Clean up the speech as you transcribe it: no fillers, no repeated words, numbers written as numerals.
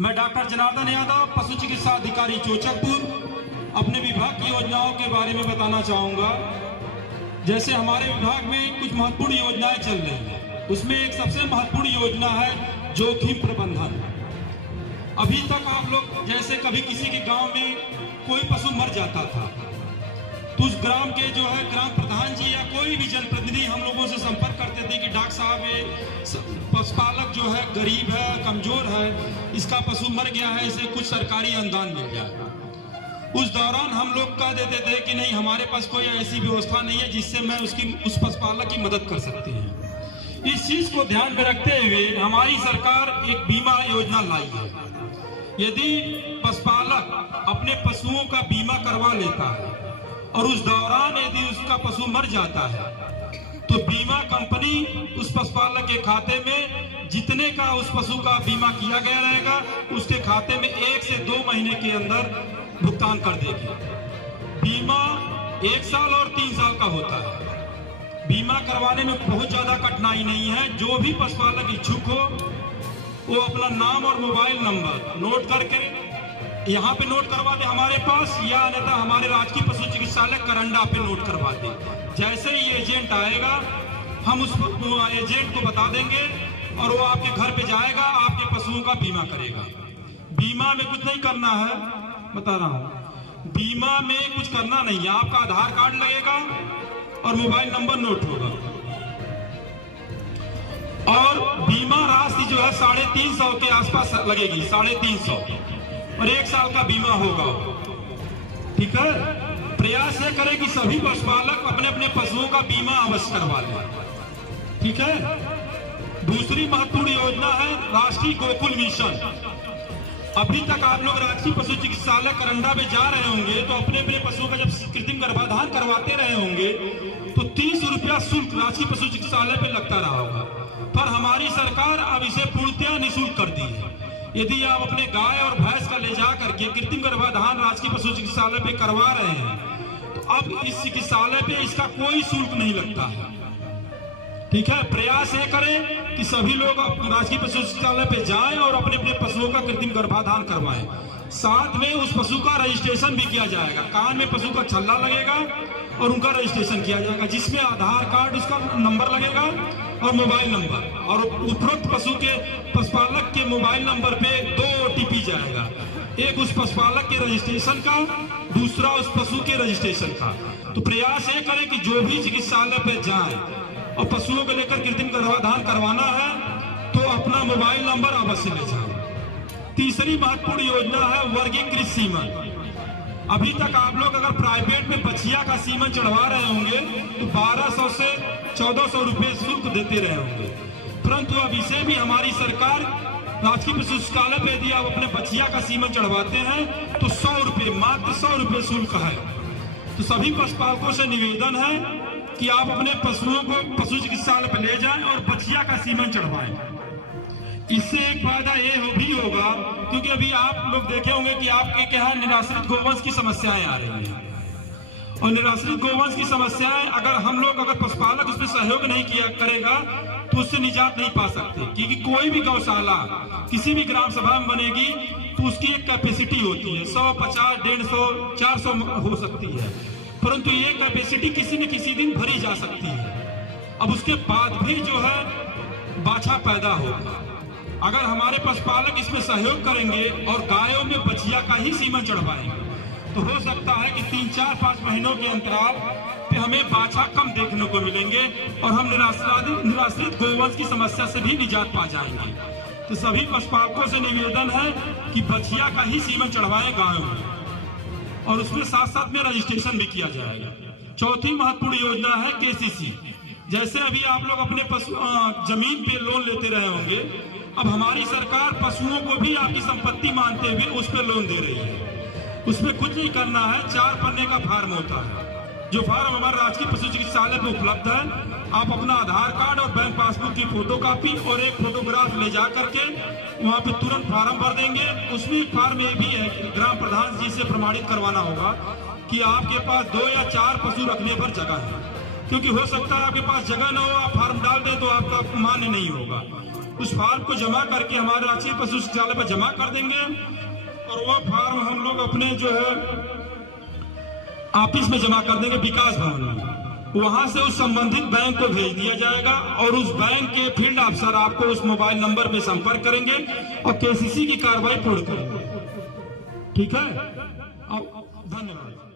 मैं डॉक्टर जनार्दन यादव, पशु चिकित्सा अधिकारी चोचकपुर, अपने विभाग की योजनाओं के बारे में बताना चाहूँगा। जैसे हमारे विभाग में कुछ महत्वपूर्ण योजनाएं चल रही हैं, उसमें एक सबसे महत्वपूर्ण योजना है जोखिम प्रबंधन। अभी तक आप लोग जैसे कभी किसी के गांव में कोई पशु मर जाता था तो उस ग्राम के जो है ग्राम प्रधान जी या कोई भी जनप्रतिनिधि हम लोगों से संपर्क करते थे कि डॉक्टर साहब ये पशुपालक जो है गरीब है, कमजोर है, इसका पशु मर गया है, इसे कुछ सरकारी अनुदान मिल जाए। उस दौरान हम लोग कह देते थे कि नहीं, हमारे पास कोई ऐसी व्यवस्था नहीं है जिससे मैं उस पशुपालक की मदद कर सकते हैं। इस चीज को ध्यान में रखते हुए हमारी सरकार एक बीमा योजना लाई है। यदि पशुपालक अपने पशुओं का बीमा करवा लेता है और उस दौरान यदि उसका पशु मर जाता है तो बीमा कंपनी उस पशुपालक के खाते में जितने का उस पशु का बीमा किया गया रहेगा उसके खाते में 1 से 2 महीने के अंदर भुगतान कर देगी। बीमा 1 साल और 3 साल का होता है। बीमा करवाने में बहुत ज्यादा कठिनाई नहीं है। जो भी पशुपालक इच्छुक हो वो अपना नाम और मोबाइल नंबर नोट करके यहाँ पे नोट करवा दे हमारे पास, या अन्यथा हमारे राजकीय पशु चिकित्सालय करंडा पे नोट करवा दे। जैसे ही एजेंट आएगा हम उस एजेंट को बता देंगे और वो आपके घर पे जाएगा, आपके पशुओं का बीमा करेगा। बीमा में कुछ नहीं करना है, बता रहा हूँ। बीमा में कुछ करना नहीं है, आपका आधार कार्ड लगेगा और मोबाइल नंबर नोट होगा और बीमा राशि जो है 350 के आसपास लगेगी, 350, और 1 साल का बीमा होगा। ठीक है, प्रयास ये करें कि सभी पशुपालक अपने अपने पशुओं का बीमा अवश्य करवा लें। ठीक है। दूसरी महत्वपूर्ण योजना है राष्ट्रीय गोकुल मिशन। अभी तक आप लोग राष्ट्रीय पशु चिकित्सालय करंडा में जा रहे होंगे तो अपने अपने पशुओं का जब कृत्रिम गर्भाधान करवाते रहे होंगे तो 30 रुपया शुल्क राष्ट्रीय पशु चिकित्सालय पे लगता रहा होगा, पर हमारी सरकार अब इसे पूर्णतः निःशुल्क कर दी है। यदि आप अपने गाय और भैंस का ले जा करके कृत्रिम गर्भाधान राजकीय पशु चिकित्सालय पे करवा रहे हैं तो अब इस चिकित्सालय पे इसका कोई शुल्क नहीं लगता है। ठीक है, प्रयास ये करें कि सभी लोग राजकीय पशु चिकित्सालय पे जाएं और अपने अपने पशुओं का कृत्रिम गर्भाधान करवाएं। साथ में उस पशु का रजिस्ट्रेशन भी किया जाएगा। कान में पशु का छल्ला लगेगा और उनका रजिस्ट्रेशन किया जाएगा, जिसमें आधार कार्ड उसका नंबर लगेगा और मोबाइल नंबर, और उपरोक्त पशु के पशुपालक के मोबाइल नंबर पे 2 OTP जाएगा, एक उस पशुपालक के रजिस्ट्रेशन का, दूसरा उस पशु के रजिस्ट्रेशन का। तो प्रयास ये करें कि जो भी चिकित्सालय पे जाएं और पशुओं को लेकर कृत्रिम गर्भाधान करवाना है तो अपना मोबाइल नंबर अवश्य ले जाएं। तीसरी महत्वपूर्ण योजना है वर्गीकृत सीमन। अभी तक आप लोग अगर प्राइवेट में बछिया का सीमन चढ़वा रहे होंगे तो 1200 से 1400 रुपए शुल्क देते रहे होंगे, परंतु अब इसे भी हमारी सरकार राजकीय पशु चिकित्सालय पे यदि आप अपने बछिया का सीमन चढ़वाते हैं तो 100 रुपए, मात्र 100 रुपए शुल्क है। तो सभी पशुपालकों से निवेदन है कि आप अपने पशुओं को पशु चिकित्सालय पे ले जाएं और बछिया का सीमन चढ़वाएं। इससे एक फायदा ये भी होगा, क्योंकि अभी आप लोग देखे होंगे कि आपके यहाँ निराश्रित गोवंश की समस्याएं आ रही हैं, और निराश्रित गोवंश की समस्याएं अगर पशुपालक उसमें सहयोग नहीं किया करेगा तो उससे निजात नहीं पा सकते। क्योंकि कोई भी गौशाला किसी भी ग्राम सभा में बनेगी तो उसकी एक कैपेसिटी होती है, 100, 50, 150, 400 हो सकती है, परंतु ये कैपेसिटी किसी न किसी दिन भरी जा सकती है। अब उसके बाद भी जो है बाछा पैदा होगा। अगर हमारे पशुपालक इसमें सहयोग करेंगे और गायों में बछिया का ही सीमन चढ़वाएंगे तो हो सकता है कि 3, 4, 5 महीनों के अंतराल पे हमें बाछा कम देखने को मिलेंगे और हम निराश्रित गोवंश की समस्या से भी निजात पा जाएंगे। तो सभी पशुपालकों से निवेदन है कि बछिया का ही सीमन चढ़वाएं गायों में, और उसमें साथ साथ में रजिस्ट्रेशन भी किया जाएगा। चौथी महत्वपूर्ण योजना है KCC। जैसे अभी आप लोग अपने जमीन पे लोन लेते रहे होंगे, अब हमारी सरकार पशुओं को भी आपकी संपत्ति मानते हुए उस पर लोन दे रही है। उसमें कुछ नहीं करना है, 4 पन्ने का फार्म होता है, जो फार्म हमारे राजकीय पशु चिकित्सालय पे उपलब्ध है। आप अपना आधार कार्ड और बैंक पासबुक की फोटोकॉपी और एक फोटोग्राफ ले जा करके वहाँ पे तुरंत फार्म भर देंगे। उसमें एक फार्म ये भी है कि ग्राम प्रधान जी से प्रमाणित करवाना होगा कि आपके पास 2 या 4 पशु रखने पर जगह है, क्योंकि हो सकता है आपके पास जगह न हो, आप फार्म डाल दें तो आपका मान्य नहीं होगा। उस फार्म को जमा करके हमारे राष्ट्रीय पशु चिकित्सालय पर जमा कर देंगे और वह फार्म हम लोग अपने जो है ऑफिस में जमा कर देंगे विकास भवन में। वहां से उस संबंधित बैंक को भेज दिया जाएगा और उस बैंक के फील्ड अफसर आपको उस मोबाइल नंबर पे संपर्क करेंगे और केसीसी की कार्रवाई पूर्ण करेंगे। ठीक है, धन्यवाद।